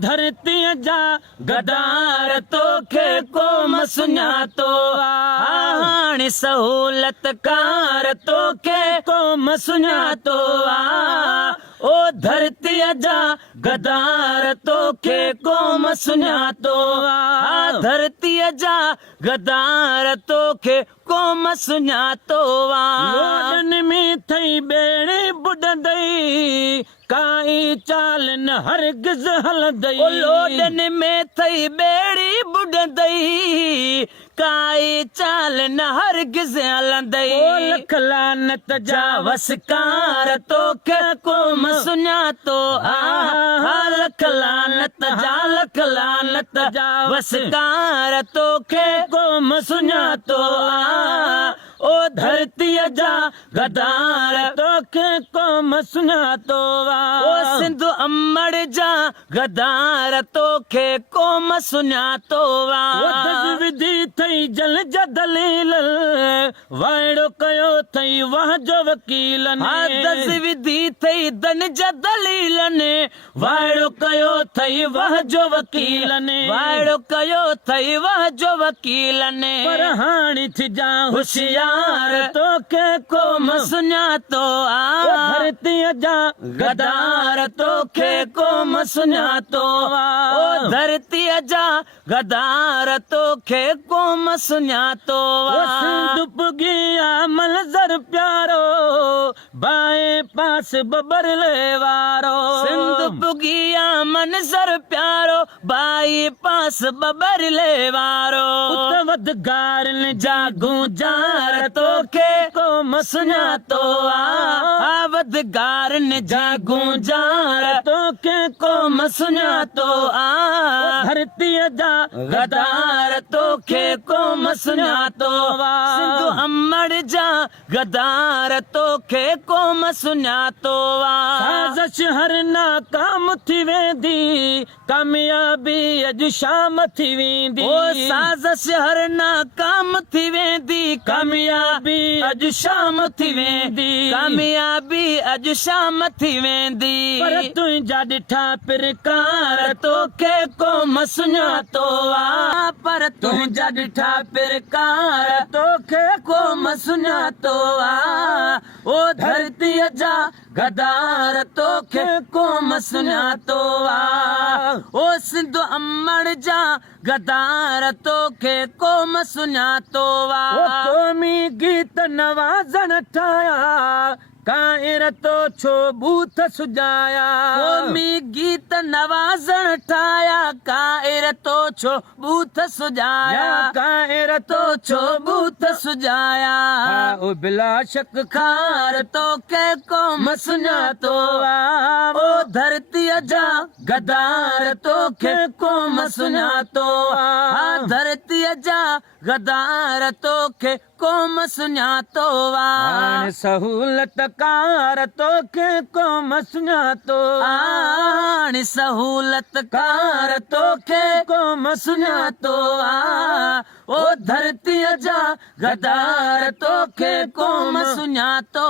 धरती जा गदार तोखे कोम सुञातो हाणे सहूलत कार तोखे कोम सुञातो ओ धरती जा गदार तोखे कोम सुञातो धरती जा गदार तोखे कोम सुञातो लोडन में थई बेड़ी बुडंदई काई चाल न हरगिज़ हलंदई लोडन में थई बेड़ी बुडंदई काई चाल न हरगिज़ हलंदई लख लानत जा वसकार तोखे कोम सुञातो लख लानत जा वसकार तोखे कोम सुञातो ओ धरती जा गदार तोखे कोम सुञातो ओ सिंधु अमड़ जा गदार तोखे कोम सुञातो विधि थई जल जा दलील वाइड़ो कयो थई वाह जो वकील विधि थई दन जा दलील ने वाइड़ो कयो थई वाह जो वकील ने वाइड़ो कयो थई वाह जो वकील ने पर हाणी थी जा होशियार तोखे कोम सुञातो धरती जा गदार तोखे कोम सुञातो ओ धरती जा गदार तोखे कोम सुञातो सिंधु पुगिया मंज़र प्यारो बाएं पास बबरले वारो सिंधु पुगिया मंज़र प्यारो बाई पास बबरले वारो उतवदगारन जा गुजार तोखे कोम सुञातो वदगारन जा गुजार तोखे कोम सुञातो धरती जा गदार तोखे कोम सुञातो सिंधु अमड़ जा गदार तोखे कोम सुञातो साज़िश हर नाकाम थी वेंदी कामयाबी अॼु शाम थी वेंदी साज़िश हर नाकाम थी वेंदी कामयाबी अॼु शाम थी वेंदी कामयाबी अॼु शाम थी वेंदी पर तुंहिंजा ॾिठा प्रकार तोखे कोम सुञातो पर तुंहिंजा ॾिठा प्रकार तोखे कोम सुञातो ओ धरती जा गदार तोखे कोम सुञातो ओ सिंधु अमड़ जा गदार तोखे कोम सुञातो क़ौमी गीत नवाज़ण ठाया काइर तो छो बूथ सुजाया क़ौमी गीत नवाज़ण ठाया काइर तो छो बूथ सुजाया काइर तो छो बूथ सुजाया ओ बिला शक खार तोखे कोम सुञातो ओ धरती जा गदार तोखे कोम सुञातो धरती जा गदार तोखे कोम सुञातो हाणे सहूलत कार तोखे कोम सुञातो हाणे सहूलत कार तोखे कोम सुञातो ओ धरती जा गदार तोखे कोम सुञातो